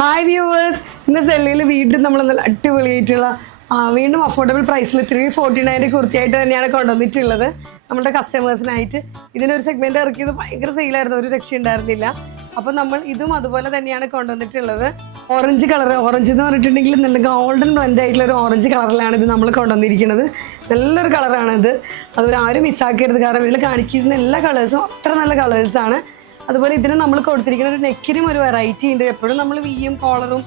Hi viewers ഇന്ന് സെല്ലിൽ വീണ്ടും നമ്മൾ നല്ല അടിപൊളിയായിട്ടുള്ള വീണ്ടും അഫോർഡബിൾ പ്രൈസിൽ ത്രീ ഫോർട്ടി നയന്റെ കുർത്തിയായിട്ട് തന്നെയാണ് കൊണ്ടുവന്നിട്ടുള്ളത്. നമ്മുടെ കസ്റ്റമേഴ്സിനായിട്ട് ഇതിനൊരു സെഗ്മെന്റ് ഇറക്കിയത് ഭയങ്കര സെയിലായിരുന്നു ഒരു രക്ഷ ഉണ്ടായിരുന്നില്ല. അപ്പോൾ നമ്മൾ ഇതും അതുപോലെ തന്നെയാണ് കൊണ്ടുവന്നിട്ടുള്ളത്. ഓറഞ്ച് കളർ ഓറഞ്ച് എന്ന് പറഞ്ഞിട്ടുണ്ടെങ്കിൽ നല്ല ഗോൾഡൻ ബ്ലെൻഡ് ആയിട്ടുള്ള ഒരു ഓറഞ്ച് കളറിലാണ് ഇത് നമ്മൾ കൊണ്ടുവന്നിരിക്കുന്നത്. നല്ലൊരു കളറാണിത് അതുപോലെ ആരും മിസ്സാക്കരുത് കാരണം ഇതിൽ കാണിക്കുന്ന എല്ലാ കളേഴ്സും അത്ര നല്ല കളേഴ്സാണ് അതുപോലെ ഇതിന് നമ്മൾ കൊടുത്തിരിക്കുന്ന ഒരു നെക്കിനും ഒരു വെറൈറ്റി ഉണ്ട്. എപ്പോഴും നമ്മൾ വീയും കോളറും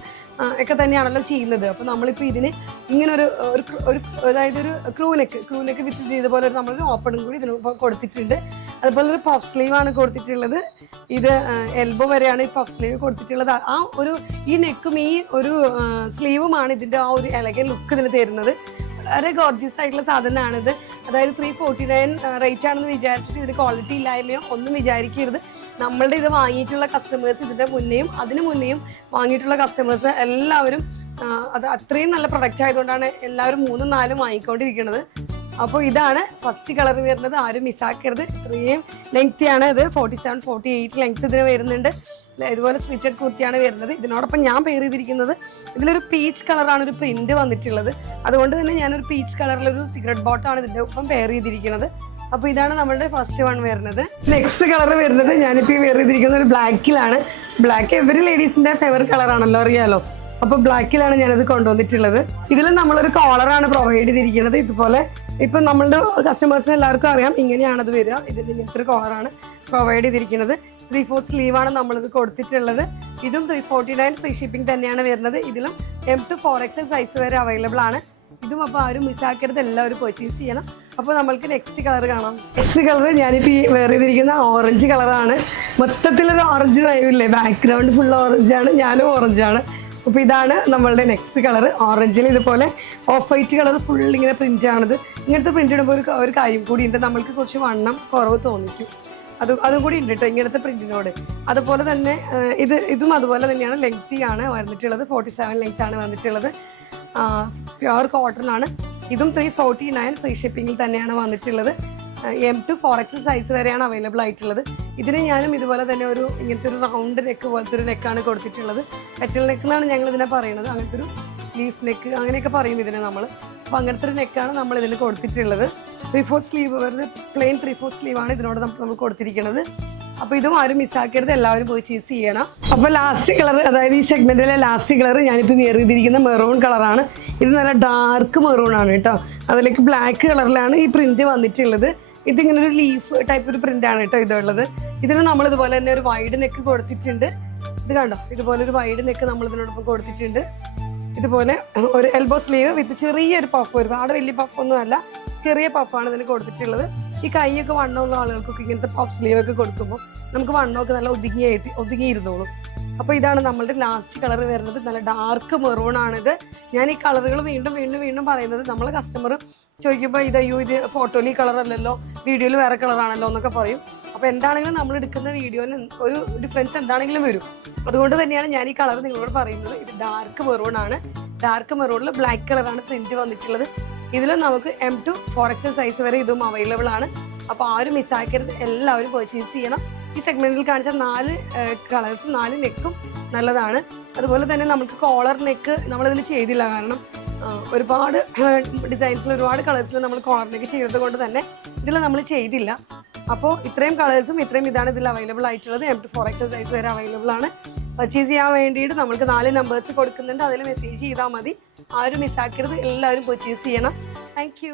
ഒക്കെ തന്നെയാണല്ലോ ചെയ്യുന്നത്. അപ്പോൾ നമ്മളിപ്പോൾ ഇതിന് ഇങ്ങനെ ഒരു ഒരു അതായത് ഒരു crew neck crew neck with ചെയ്ത പോലെ ഒരു നമ്മളൊരു ഓപ്പണും കൂടി ഇതിന് കൊടുത്തിട്ടുണ്ട്. അതുപോലെ ഒരു പഫ് സ്ലീവ് ആണ് കൊടുത്തിട്ടുള്ളത്. ഇത് എൽബോ വരെയാണ് ഈ പഫ് സ്ലീവ് കൊടുത്തിട്ടുള്ളത്. ആ- ആ ഒരു ഈ നെക്കും ഈ ഒരു സ്ലീവുമാണ് ഇതിന്റെ ആ ഒരു ഇലകൽ ലുക്ക് ഇതിന് തരുന്നത്. വളരെ ഗോർജിയസ് ആയിട്ടുള്ള സാധനമാണിത്. അതായത് ത്രീ ഫോർട്ടി നയൻ റേറ്റ് ആണെന്ന് വിചാരിച്ചിട്ട് ഇതിന് ക്വാളിറ്റി ഇല്ലായ്മയോ ഒന്നും വിചാരിക്കരുത്. നമ്മളുടെ ഇത് വാങ്ങിയിട്ടുള്ള കസ്റ്റമേഴ്സ് ഇതിന്റെ മുന്നേയും അതിനു മുന്നേയും വാങ്ങിയിട്ടുള്ള കസ്റ്റമേഴ്സ് എല്ലാവരും അത് അത്രയും നല്ല പ്രൊഡക്റ്റ് ആയതുകൊണ്ടാണ് എല്ലാവരും മൂന്നും നാലും വാങ്ങിക്കൊണ്ടിരിക്കുന്നത്. അപ്പോൾ ഇതാണ് ഫസ്റ്റ് കളർ വരുന്നത്. ആരും മിസ്സാക്കരുത് ഇത്രയും ലെങ്ത്തിയാണ് ആണ് ഇത്. Forty seven forty eight length ഇതിന് വരുന്നുണ്ട്. ഇതുപോലെ സ്ലിറ്റഡ് കുർത്തിയാണ് വരുന്നത്. ഇതിനോടൊപ്പം ഞാൻ പെയർ ചെയ്തിരിക്കുന്നത് ഇതിലൊരു പീച്ച് കളറാണ് ഒരു പ്രിന്റ് വന്നിട്ടുള്ളത്. അതുകൊണ്ട് തന്നെ ഞാനൊരു പീച്ച് കളറിലൊരു സിഗരറ്റ് ബോട്ടാണ് ഇതിന്റെ ഒപ്പം പെയർ ചെയ്തിരിക്കുന്നത്. അപ്പോൾ ഇതാണ് നമ്മളുടെ ഫസ്റ്റ് വൺ വരുന്നത്. നെക്സ്റ്റ് കളർ വരുന്നത് ഞാനിപ്പോ ചെയ്തിരിക്കുന്നത് ഒരു ബ്ലാക്കിലാണ് ബ്ലാക്ക് എവറി ലേഡീസിന്റെ ഫേവറേറ്റ് കളറാണല്ലോ അറിയാലോ? അപ്പൊ ബ്ലാക്കിലാണ് ഞാനത് കൊണ്ടുവന്നിട്ടുള്ളത്. ഇതിൽ നമ്മളൊരു കോളറാണ് പ്രൊവൈഡ് ചെയ്തിരിക്കുന്നത്. ഇതുപോലെ ഇപ്പൊ നമ്മളുടെ കസ്റ്റമേഴ്സിന് എല്ലാവർക്കും അറിയാം ഇങ്ങനെയാണത് വരിക. ഇതിൽ ഇങ്ങനത്തെ ഒരു കോളറാണ് പ്രൊവൈഡ് ചെയ്തിരിക്കുന്നത്. ത്രീ ഫോർത്ത് സ്ലീവാണ് നമ്മളിത് കൊടുത്തിട്ടുള്ളത്. ഇതും three forty nine free shipping തന്നെയാണ് വരുന്നത്. ഇതിലും M to four XL size വരെ അവൈലബിൾ ആണ്. ഇതും അപ്പോൾ ആരും മിസ്സാക്കരുത് എല്ലാവരും പർച്ചേസ് ചെയ്യണം. അപ്പോൾ നമ്മൾക്ക് നെക്സ്റ്റ് കളർ കാണാം. നെക്സ്റ്റ് കളർ ഞാനിപ്പോൾ ഈ വെയർ ചെയ്തിരിക്കുന്ന ഓറഞ്ച് കളറാണ് മൊത്തത്തിലൊരു ഓറഞ്ച് വൈവില്ലേ ബാക്ക്ഗ്രൗണ്ട് ഫുൾ ആണ് ഞാനും ഓറഞ്ചാണ് അപ്പോൾ ഇതാണ് നമ്മളുടെ നെക്സ്റ്റ് കളർ ഓറഞ്ചിൽ ഇതുപോലെ ഓഫ് വൈറ്റ് കളർ ഫുൾ ഇങ്ങനെ പ്രിന്റ് ആണിത്. ഇങ്ങനത്തെ പ്രിന്റ് ഇടുമ്പോൾ ഒരു ഒരു കാര്യം കൂടി ഉണ്ട്. നമ്മൾക്ക് കുറച്ച് വണ്ണം കുറവ് തോന്നിക്കും. അത് അതും കൂടി ഉണ്ട് കേട്ടോ ഇങ്ങനത്തെ പ്രിന്റിനോട് അതുപോലെ തന്നെ ഇത് ഇതും അതുപോലെ തന്നെയാണ് ലെങ്തി ആണ് വന്നിട്ടുള്ളത്. ഫോർട്ടി സെവൻ ലെങ്ത് ആണ് വന്നിട്ടുള്ളത്. പ്യുവർ കോട്ടൺ ആണ്. ഇതും ത്രീ ഫോർട്ടി നയൻ ഫ്രീ ഷിപ്പിംഗിൽ തന്നെയാണ് വന്നിട്ടുള്ളത്. M to four X size വരെയാണ് അവൈലബിൾ ആയിട്ടുള്ളത്. ഇതിന് ഞാനും ഇതുപോലെ തന്നെ ഒരു ഇങ്ങനത്തെ ഒരു റൗണ്ട് നെക്ക് പോലത്തെ ഒരു നെക്കാണ് കൊടുത്തിട്ടുള്ളത്. പെറ്റൽ നെക്ക് എന്നാണ് ഞങ്ങൾ ഇതിനെ പറയുന്നത്. അങ്ങനത്തെ ഒരു ലീഫ് നെക്ക് അങ്ങനെയൊക്കെ പറയും ഇതിനെ നമ്മൾ അപ്പോൾ അങ്ങനത്തെ ഒരു നെക്കാണ് നമ്മൾ ഇതിന് കൊടുത്തിട്ടുള്ളത്. ത്രീ ഫോർ സ്ലീവ് വരുന്നത് പ്ലെയിൻ ത്രീ ഫോർ സ്ലീവാണ് ഇതിനോട് നമ്മൾ കൊടുത്തിരിക്കുന്നത്. അപ്പോൾ ഇതും ആരും മിസ്സാക്കരുത് എല്ലാവരും പോയി ചീസ് ചെയ്യണം. അപ്പോൾ ലാസ്റ്റ് കളർ അതായത് ഈ സെഗ്മെന്റിലെ ലാസ്റ്റ് കളർ ഞാനിപ്പോൾ വെയർ ചെയ്തിരിക്കുന്ന മെറൂൺ കളറാണ് ഇത് നല്ല ഡാർക്ക് മെറൂൺ ആണ് കേട്ടോ. അതിലേക്ക് ബ്ലാക്ക് കളറിലാണ് ഈ പ്രിന്റ് വന്നിട്ടുള്ളത്. ഇതിങ്ങനെ ഒരു ലീഫ് ടൈപ്പ് ഒരു പ്രിന്റ് ആണ് കേട്ടോ ഇതുള്ളത്. ഇതിന് നമ്മൾ ഇതുപോലെ തന്നെ ഒരു വൈഡ് നെക്ക് കൊടുത്തിട്ടുണ്ട്. ഇത് കണ്ടോ? ഇതുപോലെ ഒരു വൈഡ് നെക്ക് നമ്മൾ ഇതിനോടൊപ്പം കൊടുത്തിട്ടുണ്ട്. ഇതുപോലെ ഒരു എൽബോ സ്ലീവ് വിത്ത് ചെറിയൊരു പഫ് ഒരുപാട് വലിയ പഫ് ഒന്നും അല്ല ചെറിയ പഫാണ് ഇതിന് കൊടുത്തിട്ടുള്ളത്. ഈ കൈയൊക്കെ വണ്ണമുള്ള ആളുകൾക്കൊക്കെ ഇങ്ങനത്തെ പഫ് സ്ലീവ് ഒക്കെ കൊടുക്കുമ്പോൾ നമുക്ക് വണ്ണമൊക്കെ നല്ല ഒതുങ്ങിയായിട്ട് ഒതുങ്ങിയിരുന്നോളും. അപ്പോൾ ഇതാണ് നമ്മളുടെ ലാസ്റ്റ് കളർ വരുന്നത്. നല്ല ഡാർക്ക് മെറൂൺ ആണിത്. ഞാൻ ഈ കളറുകൾ വീണ്ടും വീണ്ടും വീണ്ടും പറയുന്നത് നമ്മളെ കസ്റ്റമർ ചോദിക്കുമ്പോൾ ഇത് അയ്യോ ഇത് ഫോട്ടോയിൽ ഈ കളർ അല്ലല്ലോ വീഡിയോയിൽ വേറെ കളറാണല്ലോ എന്നൊക്കെ പറയും. അപ്പോൾ എന്താണെങ്കിലും നമ്മൾ എടുക്കുന്ന വീഡിയോയിൽ ഒരു ഡിഫറൻസ് എന്താണെങ്കിലും വരും. അതുകൊണ്ട് തന്നെയാണ് ഞാൻ ഈ കളർ നിങ്ങളോട് പറയുന്നത്. ഇത് ഡാർക്ക് മെറൂൺ ആണ്. ഡാർക്ക് മെറൂണിൽ ബ്ലാക്ക് കളറാണ് പ്രിന്റ് വന്നിട്ടുള്ളത്. ഇതിലും നമുക്ക് M to four XL size വരെ ഇതും അവൈലബിൾ ആണ്. അപ്പോൾ ആരും മിസ്സാക്കരുത് എല്ലാവരും പർച്ചേസ് ചെയ്യണം. ഈ സെഗ്മെന്റിൽ കാണിച്ച നാല് കളേഴ്സും നാല് നെക്കും നല്ലതാണ്. അതുപോലെ തന്നെ നമുക്ക് കോളർ നെക്ക് നമ്മളിതിൽ ചെയ്തില്ല. കാരണം ഒരുപാട് ഡിസൈൻസിൽ ഒരുപാട് കളേഴ്സിൽ നമ്മൾ കോളർ നെക്ക് ചെയ്തത് കൊണ്ട് തന്നെ ഇതിൽ നമ്മൾ ചെയ്തില്ല. അപ്പോൾ ഇത്രയും കളേഴ്സും ഇത്രയും ഇതാണ് ഇതിൽ അവൈലബിൾ ആയിട്ടുള്ളത്. M to four X size വരെ അവൈലബിൾ ആണ്. പർച്ചേസ് ചെയ്യാൻ വേണ്ടിയിട്ട് നമ്മൾക്ക് നാല് നമ്പേഴ്സ് കൊടുക്കുന്നുണ്ട്. അതിൽ മെസ്സേജ് ചെയ്താൽ മതി. ആരും മിസ്സാക്കരുത് എല്ലാവരും പർച്ചേസ് ചെയ്യണം. താങ്ക്